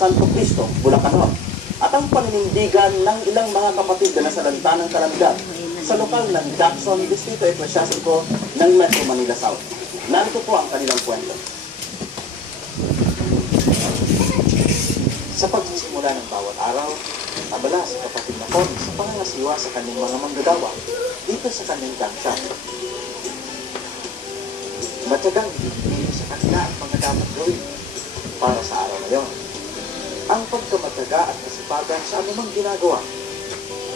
Santo Cristo, Bulacan. At ang paninindigan ng ilang mga kapatid na nasalanta ng kalamidad sa lokal ng Jackson, Distrito Eclesiastico ng Metro Manila South. Narito po ang kanilang kwento. Sa pagsisimula ng bawat araw, abala si kapatid na Connie sa pangangasiwa sa kanyang mga manggagawa dito sa kanyang gansya. Matyagang ibibigay sa kanila ang mga dapat gawin para sa araw na yon. Ang pagkamatyaga at kasipagan sa anumang ginagawa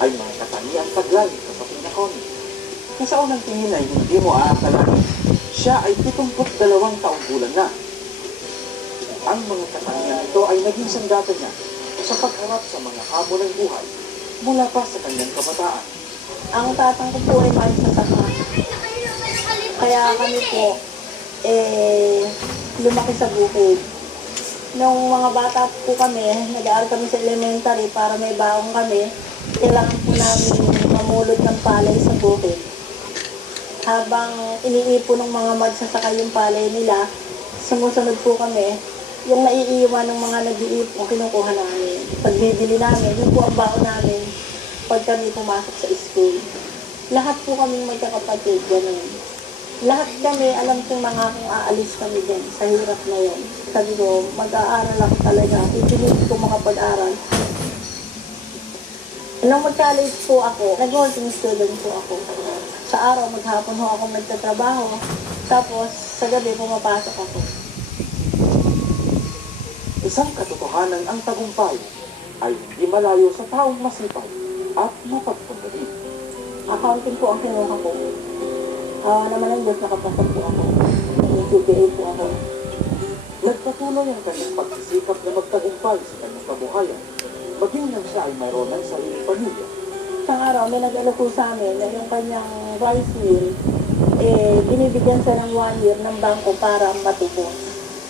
ay mga katangiang taglay ng kapatid na Connie. Na sa unang tingin ay hindi mo aakalain, siya ay 72 taong gulang na. Ang mga katangian ito ay naging sandata niya sa pagharap sa mga hamon ng buhay mula pa sa kanyang kabataan. Ang tatang ko po ay magsasaka. Kaya kami po, lumaki sa bukid. Nung mga bata po kami, nag-aaral kami sa elementary para may baong kami, kailangan po namin mamulot ng palay sa bukid. Habang iniipon ng mga magsasaka yung palay nila, sumusunod po kami. Yung naiiwan ng mga nag-iipon, kinukuha namin. Pagbibili namin, yun po ang baon namin pag kami pumasok sa school. Lahat po kami magkakapatid, ganun. Lahat kami, alam kong mga kung aalis kami din sa hirap na yun. Sabi ko, mag-aaral ako talaga. Ipilit ko makapag-aral. Nung mag-college po ako, nag-working student po ako. Sa araw, maghapon ho ako nagtatrabaho. Tapos, sa gabi, pumapasok ako. Isang katotohanan ang tagumpay ay hindi malayo sa taong masipag at mapagpundali. Accounting po ang kinuha ko. Naman ang Diyos, nakapasok po ako. May CPA po ako. Nagpatuloy ang kanyang pagsisikap na magtagumpay sa kanyang kabuhayan, maging nang siya ay mayroon ng sariling pamilya. Isang araw, may nag-ano po sa amin na yung kanyang rice mill, binibigyan siya ng 1 year ng bangko para matubos.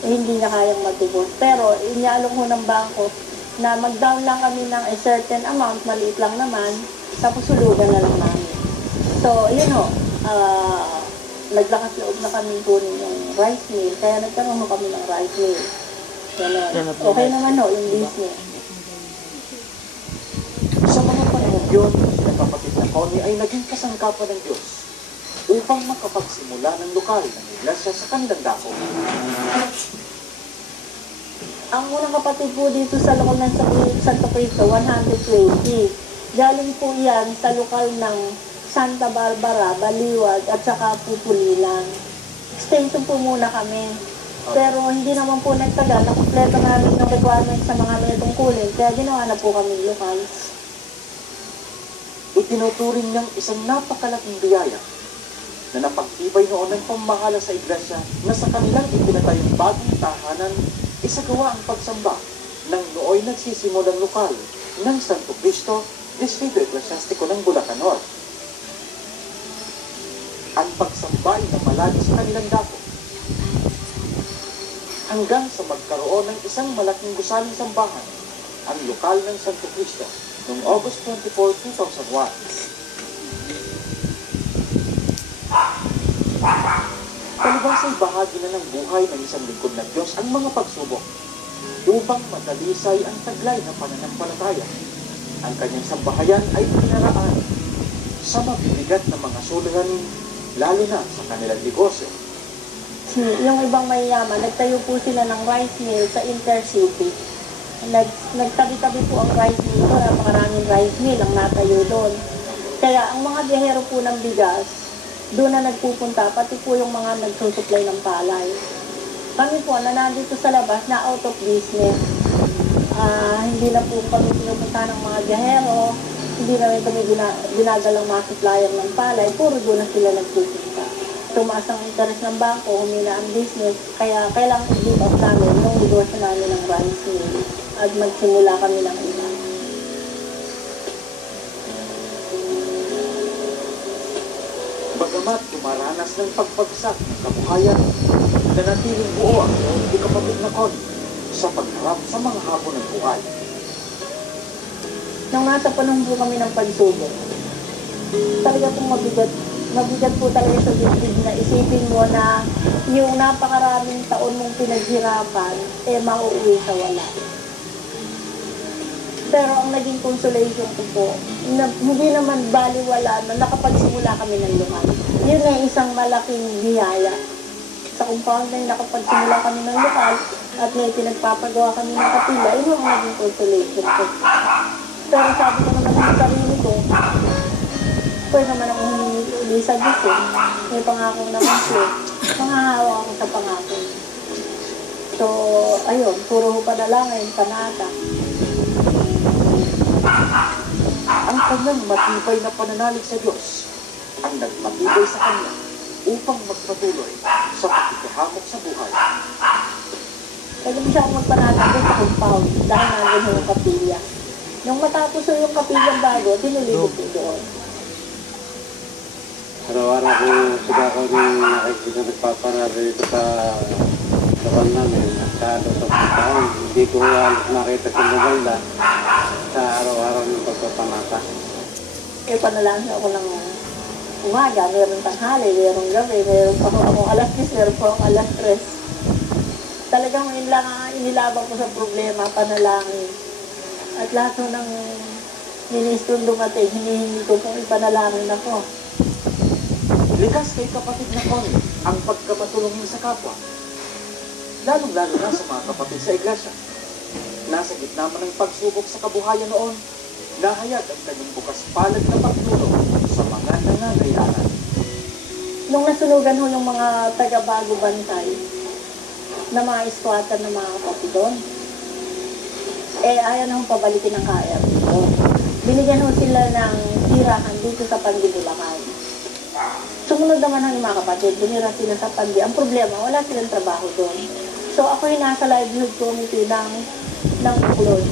Hindi niya kayang matubos. Pero inialok ho ng bangko na mag-down lang kami ng a certain amount, maliit lang naman, tapos sulugan na lang namin. So, yun ho, naglakas loob na kami kunin yung rice mill, kaya nagkaroon ho kami ng rice mill. Ganun. Okay naman ho, yung business. Sa mga panahon yun, ang kapatid na Connie ay naging kasangkapan ng Diyos upang makapagsimula ng lokal ng iglesia sa kanilang dako. Ang unang kapatid po dito sa lokal ng Santo Cristo, 120. Galing po yan sa lokal ng Santa Barbara, Baliwag, at saka Pupulilan. Extension po muna kami. Pero hindi naman po nagtagal, nakumpleto namin yung requirements sa mga may tungkulin, kaya ginawa na po kami lokal. Itinuturing niyang isang napakalaking biyaya na napagtibay noon ng pamahala sa iglesia na sa kanilang ipinatayong bagong tahanan, isagawa ang pagsamba ng nooy nagsisimulang lokal ng Santo Cristo, Distrito Eclesiastico ng Bulacan. Ang pagsamba ay namalagi sa kanilang dako hanggang sa magkaroon ng isang malaking gusaling sambahan, ang lokal ng Santo Cristo, noong August 24, 2001. Palibasa'y bahagi na ng buhay ng isang lingkod na Diyos ang mga pagsubok upang madalisay ang taglay na pananampalataya. Ang kanyang sambahayan ay pinaraan sa mabibigat na mga suliranin, lalo na sa kanilang negosyo. Yung ibang mayayaman, nagtayo po sila ng rice mill sa Intercity. Nagtabi-tabi po ang rice mill doon, napakaraming rice mill ang natayo doon. Kaya ang mga biyahero po ng bigas, doon na nagpupunta, pati po yung mga nagsusupply ng palay. Kami po na nandito sa labas na out of business. Hindi na po kami pinupunta ng mga biyahero, hindi na rin kami ginagalang mga supplier ng palay, puro doon na sila nagpupunta. Tumaas ang interest ng bangko, humina ang business, kaya kailangan i-give up namin yung negosyo namin ng rice mill at magsimula kami ng iba. Bagamat dumaranas ng pagpagsak ng kabuhayan, nanatiling buo ang hindi kapatid na Connie sa pagharap sa mga hamon ng buhay. Nung nasa panahon po kami ng pagsubok, talaga pong mabigat po talaga sa dibdib na isipin mo na yung napakaraming taon mong pinaghirapan, mauuwi sa wala. Pero ang naging consolation ko po, na, hindi naman baliwala na nakapagsimula kami ng luman. Yun ay isang malaking biyaya. Sa compound na nakapagsimula kami ng lokal at may pinagpapagawa kami ng kapila, yun ang naging consolation ko. Pero sabi ko naman sa sarili ko, pwede naman ako humingi sa Diyos eh. May pangako naman siya. Mangahawa ako sa pangako. So, ayun, puro panalangin, panata. Ang kanyang matibay na pananalig sa Diyos ang nagmatibay sa kanya upang magpatuloy sa pakikihamok sa buhay. Pwede mo siya akong magpanata doon sa compound dahil nandun yung kapilya. Nung matapos yung kapilyang bago, tinuloy ko po doon. Araw-araw ko sila ko rin nakikita nagpapanari dito sa laban namin at sa puntahan. Hindi ko halos nakita sa maganda sa araw-araw ng pagpapanata. Eh, panalangin ako ng umaga, meron tanghali, meron gabi, meron pa ako alas 10, meron pa ako alas 3. Talagang inilabang ko sa problema, panalangin. At lahat ng ministrong dumating, hinihingi ko kung ipanalangin ako. Likas kay kapatid na Connie ang pagkapatulungin sa kapwa. Lalong-lalo na sa mga kapatid sa iglesia. Nasa gitna man ng pagsubok sa kabuhayan noon, nahayag ang kanyang bukas palad na pagtulong sa mga nangangailangan. Nung nasunugan ho yung mga taga-bago bantay, na mga squatter na mga kapatid doon, eh ayaw na hong pabalikin ng kaya dito. Binigyan ho sila ng tirahan dito sa Pandibulacan. Sumunod naman ang mga kapatid, binira sila sa Pandi. Ang problema, wala silang trabaho doon. So ako yung nasa livelihood committee ng Buklod.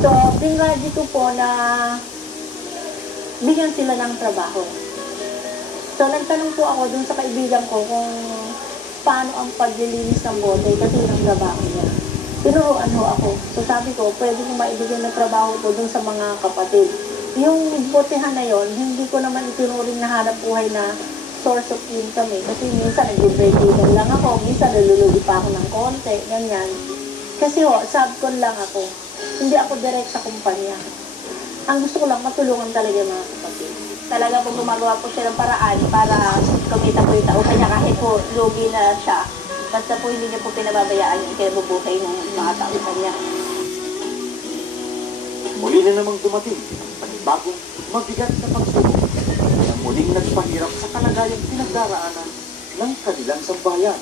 So, binradi ko po na bigyan sila ng trabaho. So, nagtanong po ako dun sa kaibigan ko kung paano ang paglilinis ng bote kasi yun ang trabaho niya. Tinuruan ho ako. So, sabi ko, pwede ko maibigay ng trabaho ko dun sa mga kapatid. Yung botehan na yon, hindi ko naman itinuring na hanap buhay na source of income eh. Kasi minsan nag-break-even lang ako, minsan nalulugi pa ako ng konti, ganyan. Kasi ho, subcon lang ako. Hindi ako direct sa kumpanya. Ang gusto ko lang, matulungan talaga yung mga kapatid. Talaga po gumagawa po siya ng paraan para kumita po yung tao. Kanya kahit po lugi na siya, basta po hindi niya po pinababayaan yung kinabubuhay ng mga tao sa kanya. Muli na namang dumating ang panibagong mabigat na pagsubok na muling nagpahirap sa kalagayang pinagdaraanan ng kanilang sambahayan.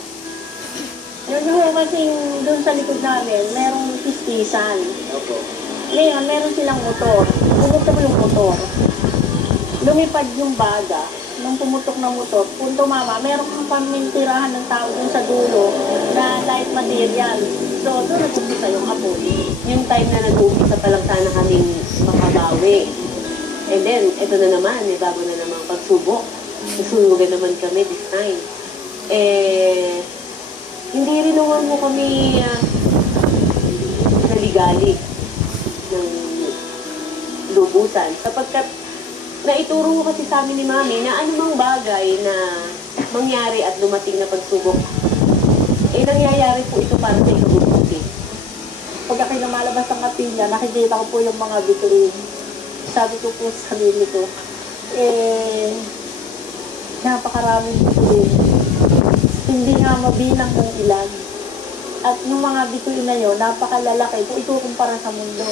Yun ho, kasi doon sa likod namin, merong pistisan. Ngayon, meron silang motor. Pumutok yung motor. Lumipad yung baga. Nung pumutok ng motor, kung tumama, meron kang pamintirahan ng tao doon sa dulo na light material. So, doon nag-umpisa yung apoy. Yung time na nag-uumpisa pa lang sana kaming makabawi. And then, ito na naman, may bago na namang pagsubok. Nasunugan naman kami this time. Hindi rin naman mo kami naligali ng lubusan. Sapagkat naituro ko kasi sa amin ni Mami na anumang bagay na mangyari at dumating na pagsubok, nangyayari po ito para sa ikabubuti. Pag ako'y lumalabas ng kapilya, nakikita ko po yung mga bituin. Sabi ko po sa sarili ko, napakaraming bituin. Hindi nga mabilang kung ilan. At yung mga bituin na yun, napakalalaki kung ikukumpara sa mundo.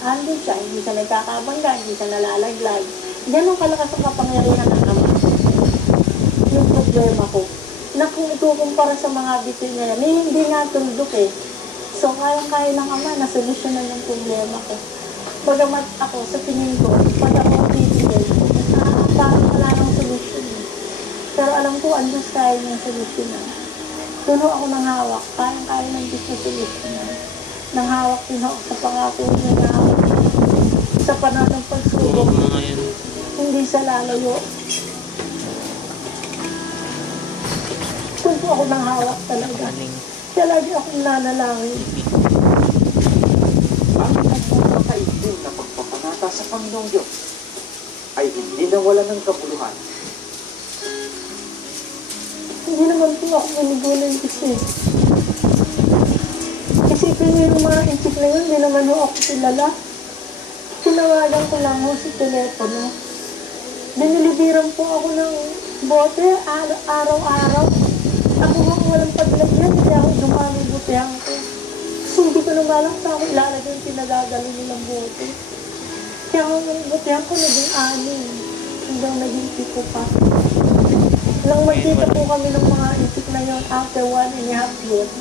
Andun siya, hindi siya nagkakabangga, hindi siya nalalaglag. Ganun kalakas ang kapangyarihan ng Ama. Yung problema ko, na kung ikukumpara sa mga bituin na yan, hindi nga tuldok eh. So, kayang-kaya ng Ama na solusyonan yung problema ko. Bagamat ako, sa tingin ko, pag ako titigil, parang wala nang solusyon. Pero alam ko, ang Diyos kaya niyang solusyonan. Tuno ako ng hawak, kayang-kaya ng Diyos na solusyonan. Nang hawak din ako sa pangako niya na sa panahon ng pagsubok, hindi sa lalayo. Tuno ako ng hawak talaga. Kaya lagi akong nanalangin. Ang nagpapakaigting na pagpapanata sa Panginoong Diyos ay hindi nawala ng kabuluhan. Hindi naman po ako manigulan kasi. Kasi yung mga isip na yun, hindi naman naman ho ako kilala. Tinawagan ko lang ho si telepono. Binilibiran po ako ng bote araw-araw. Ako nga walang paglagyan, hindi ako dumami botehan ko. Kasi hindi ko naman alam sa ako ilalagay yung pinagagalo nilang bote. Kaya ako ng botehan ko naging 6. Hanggang naging 7 pa. Nang magkita po kami ng mga itik na yun after 1.5 years.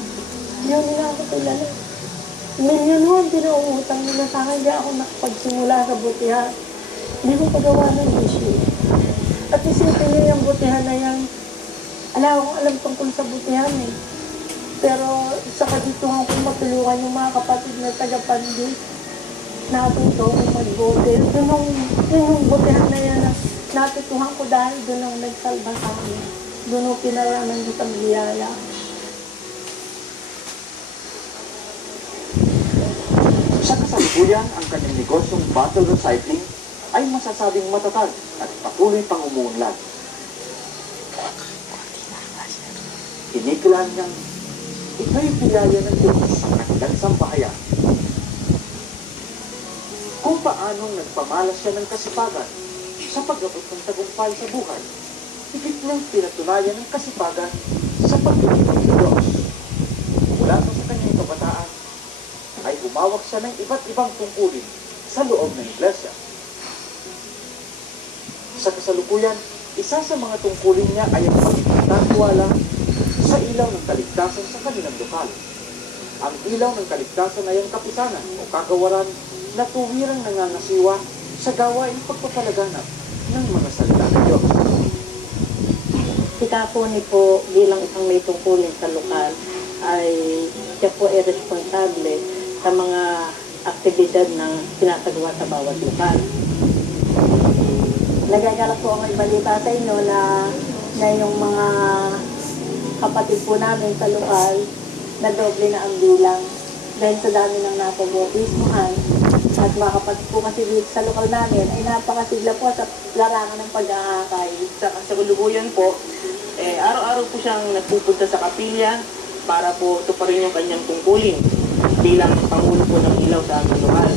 Yun nila ako kilala. Milyon ho ang pinauutang nila sa akin. Hindi ako nakapagsimula sa botehan. Hindi ko pagawa ng issue. At isipin niyo yung botehan na yan. Alam tungkol sa botehan eh. Pero sa kadituhan ko matulungan yung mga kapatid na taga-pandi. Natuto kung mag-bote. Yung botehan na yan na natutuhan ko dahil doon ang nagsalba sa akin. Doon ang pinaraman ko sa biyaya. Sa kasalukuyan, ang kanyang negosyong bottle recycling ay masasabing matatag at patuloy pang umuunlad. Kinikilan niyang ito'y biyaya ng Diyos sa kanilang sambahayan. Kung paanong nagpamalas siya ng kasipagan sa pag-abot ng tagumpay sa buhay, higit niyang pinatunayan ng kasipagan sa paglilingkod ng Diyos. Mula sa kanyang kabataan, ay humawak siya ng iba't ibang tungkulin sa loob ng iglesia. Sa kasalukuyan, isa sa mga tungkulin niya ay ang pagkakatiwala sa ilaw ng kaligtasan sa kanilang lokal. Ang ilaw ng kaligtasan ay ang kapisanan o kagawaran na tuwirang nangangasiwa sa gawaing pagpapalaganap ng mga salita ng Diyos. Si Kaponi po bilang isang may tungkulin sa lokal ay siya po ay responsable sa mga aktibidad na sinasagawa sa bawat lokal. Nagagalak po ang ibalita sa inyo na yung mga kapatid po namin sa lokal na doble na ang bilang dahil sa dami ng napag-bautismuhan. At mga kapatid po kasi dito sa lokal namin ay napakasigla po sa larangan ng pag-aakay. Sa kasalukuyan po, araw-araw po siyang nagpupunta sa kapilya para po tuparin yung kanyang tungkulin bilang pangulo po ng ilaw sa aming lokal.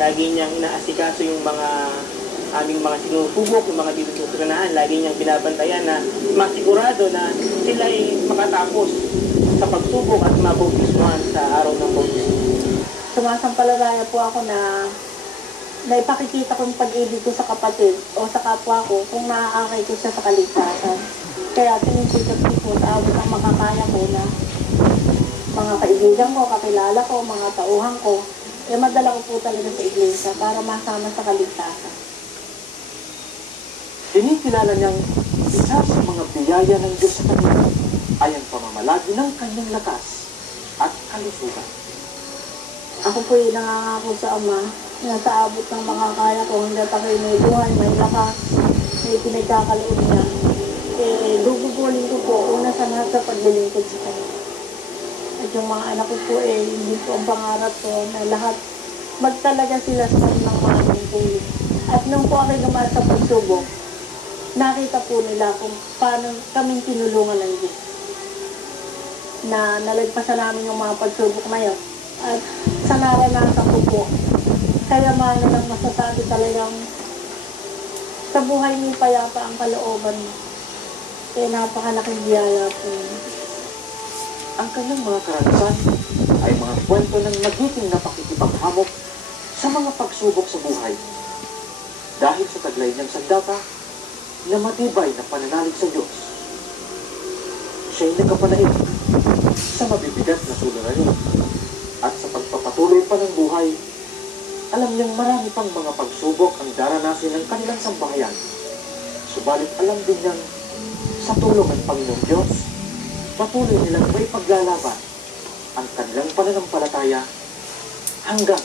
Lagi niyang inaasikaso yung aming mga sinusubok, yung mga dinusukranahan. Lagi niyang binabantayan na masigurado na sila ay makatapos sa pagsubok at mabautismuhan sa araw ng bautismo. Sumasampalataya po ako na ipakikita ko yung pag-ibig ko sa kapatid o sa kapwa ko kung naaakay ko siya sa kaligtasan. Kaya tinisikap ko po sa abot ang makakaya ko na mga kaibigan ko, kakilala ko, mga tauhan ko, madala ko po talaga sa iglesia para masama sa kaligtasan. Kinikilala niyang isa sa mga biyaya ng Diyos sa kanya ay ang pamamalagi ng kanyang lakas at kalusugan. Ako po yung nangangako sa Ama na sa abot ng makakaya ko hanggang ako'y may buhay, may lakas, may pinagkakaloob niya. Gugugulin ko po una sa lahat sa paglilingkod sa kanya. At yung mga anak ko po hindi po ang pangarap ko na lahat magtalaga sila sa kanilang mga tungkulin. At nung po ako'y dumaan sa pagsubok, nakita po nila kung paano kaming tinulungan ng Diyos. Na nalagpasan namin yung mga pagsubok na yun. At sa naranasan ko po, kaya man lang masasabi talagang sa buhay mo payapa ang kalooban mo. Kaya napakalaking biyaya po. Ang kanyang mga karanasan ay mga kwento ng nagiging napakikipaghamok sa mga pagsubok sa buhay. Dahil sa taglay niyang sandata na matibay na pananalig sa Diyos. Siya'y nagkapanaig sa mabibigat na suliranin. At sa pagpapatuloy pa ng buhay, alam niyang marami pang mga pagsubok ang daranasin ng kanilang sambahayan. Subalit alam din niyang sa tulong ng Panginoong Diyos, patuloy nilang may paglalaban ang kanilang pananampalataya hanggang